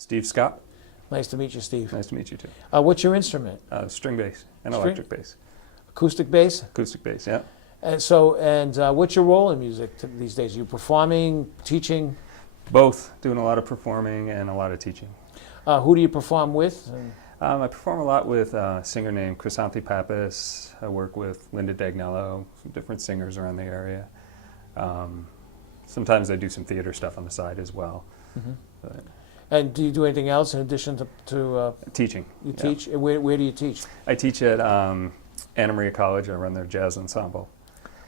Steve Skop. Nice to meet you, Steve. Nice to meet you too. What's your instrument? String bass and String- electric bass. Acoustic bass? Acoustic bass, yeah. And what's your role in music these days? Are you performing, teaching? Both. Doing a lot of performing and a lot of teaching. Who do you perform with? I perform a lot with a singer named Chrysanthi Pappas. I work with Linda Dagnello, some different singers around the area. Sometimes I do some theater stuff on the side as well. Mm-hmm. But And do you do anything else in addition to teaching. you yeah. teach? Where do you teach? I teach at Anna Maria College. I run their jazz ensemble.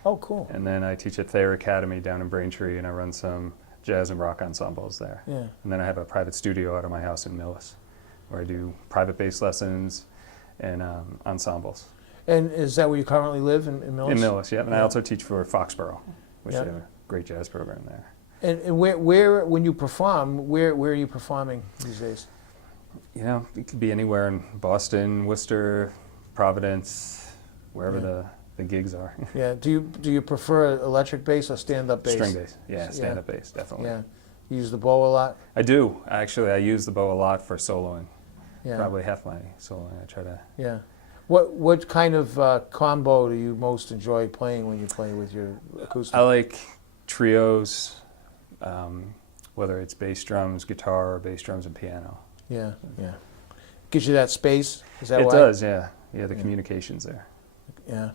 Oh, cool. And then I teach at Thayer Academy down in Braintree, and I run some jazz and rock ensembles there. Yeah. And then I have a private studio out of my house in Millis, where I do private bass lessons and ensembles. And is that where you currently live, in Millis? In Millis, yeah. And I Yeah. also teach for Foxborough, which Yeah. they have a great jazz program there. And where when you perform, where are you performing these days? You know, it could be anywhere in Boston, Worcester, Providence, wherever Yeah. the gigs are. Yeah. Do you prefer electric bass or stand-up bass? String bass, yeah, stand-up bass, definitely. Yeah. You use the bow a lot? I do. Actually, I use the bow a lot for soloing. Yeah. Probably half my soloing. I try to. Yeah. What kind of combo do you most enjoy playing when you play with your acoustic? I like trios, whether it's bass drums, guitar, or bass drums and piano. Yeah, yeah. Gives you that space? Is that It why? does, yeah. Yeah, the Yeah. communication's there. Yeah.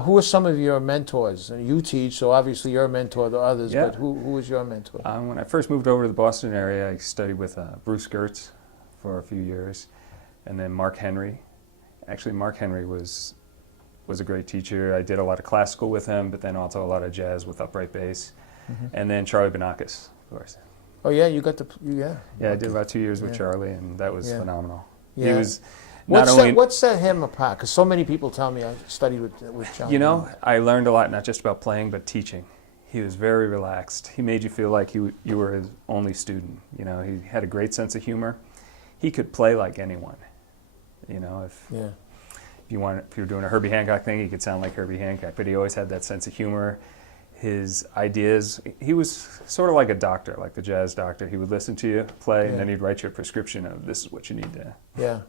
Who are some of your mentors? And you teach, so obviously you're a mentor to others, Yeah. but who is your mentor? When I first moved over to the Boston area, I studied with Bruce Gertz for a few years, and then Mark Henry. Actually, Mark Henry was a great teacher. I did a lot of classical with him, but then also a lot of jazz with upright bass. Mm-hmm. And then Charlie Banakis, of course. Oh yeah, you got the yeah. Yeah, I did about 2 years with Yeah. Charlie, and that was Yeah. phenomenal. Yeah. He was not only... What set him apart? Because so many people tell me I studied with John. You know, I learned a lot, not just about playing, but teaching. He was very relaxed. He made you feel like you were his only student. You know, he had a great sense of humor. He could play like anyone. You know, if you were doing a Herbie Hancock thing, he could sound like Herbie Hancock. But he always had that sense of humor. His ideas, he was sort of like a doctor, like the jazz doctor. He would listen to you play, and then he'd write you a prescription of this is what you need to do. Yeah.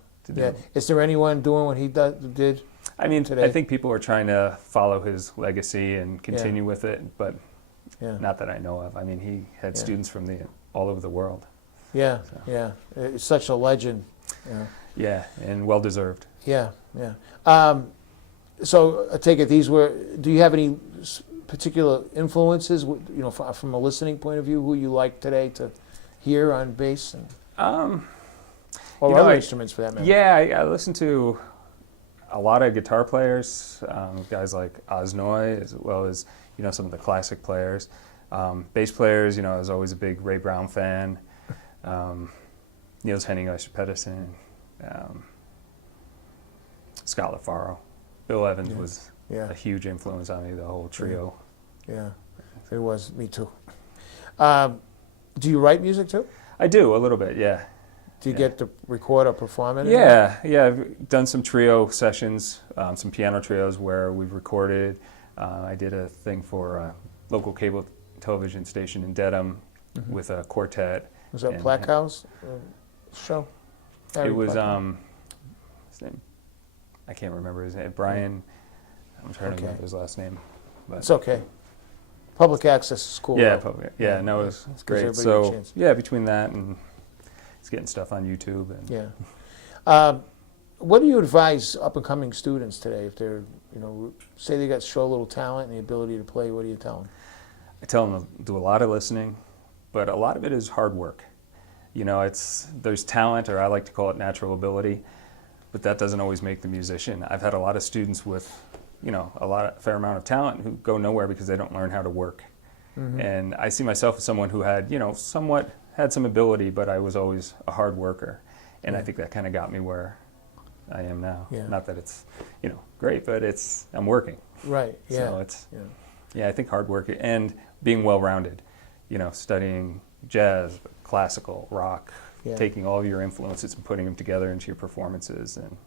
Is there anyone doing what he did? I mean, today? I think people are trying to follow his legacy and continue with it, but not that I know of. I mean, he had students from all over the world. Yeah, So. yeah. It's such a legend. Yeah, Yeah, and well deserved. yeah. So I take it do you have any particular influences, you know, from a listening point of view, who you like today to hear on bass? Or other instruments for that matter. Yeah, I listen to a lot of guitar players, guys like Osnoy, as well as, you know, some of the classic players. Bass players, you know, I was always a big Ray Brown fan. Niels Henning Oyster Pedersen, Scott LaFaro. Bill Evans was a huge influence on me, the whole trio. Yeah, it was. Me too. Do you write music too? I do, a little bit, yeah. Do you get to record or perform it? Yeah, I've done some trio sessions, some piano trios where we've recorded. I did a thing for a local cable television station in Dedham with a quartet. Was that Black House show? It was, his name, I can't remember his name, Brian, I'm trying to remember his last name. But it's okay. Public access is cool. Yeah, though. no, it was Gives great. everybody a So, chance. yeah, between that and it's getting stuff on YouTube. And Yeah. What do you advise up-and-coming students today if they're, you know, say they got show a little talent and the ability to play? What do you tell them? I tell them to do a lot of listening, but a lot of it is hard work. You know, there's talent, or I like to call it natural ability, but that doesn't always make the musician. I've had a lot of students with, you know, fair amount of talent who go nowhere because they don't learn how to work. And I see myself as someone who had, you know, somewhat had some ability, but I was always a hard worker. And I think that kind of got me where I am now. Yeah. Not that it's, you know, great, but I'm working. Right, yeah. So I think hard work and being well-rounded, you know, studying jazz, classical, rock, taking all of your influences and putting them together into your performances. And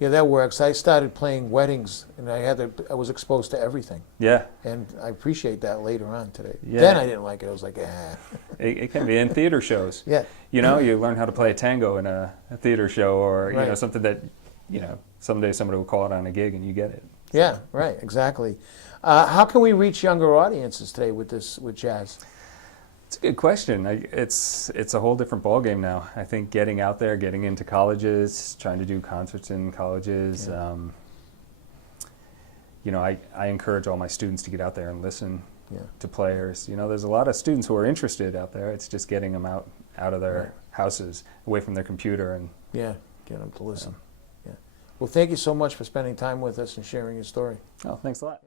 Yeah, that works. I started playing weddings, and I was exposed to everything. Yeah. And I appreciate that later on today. Yeah. Then I didn't like it. I was like, It can be in theater shows. Yeah. You know, you learn how to play a tango in a theater show, or you know, Right. something that, you know, someday somebody will call it on a gig and you get it. Yeah, right, exactly. How can we reach younger audiences today with jazz? It's a good question. It's a whole different ballgame now. I think getting out there, getting into colleges, trying to do concerts in colleges. Yeah. You know, I encourage all my students to get out there and listen Yeah. to players. You know, there's a lot of students who are interested out there. It's just getting them out of their Right. houses, away from their computer, and Yeah, get them to listen. Yeah. Well, thank you so much for spending time with us and sharing your story. oh, thanks a lot.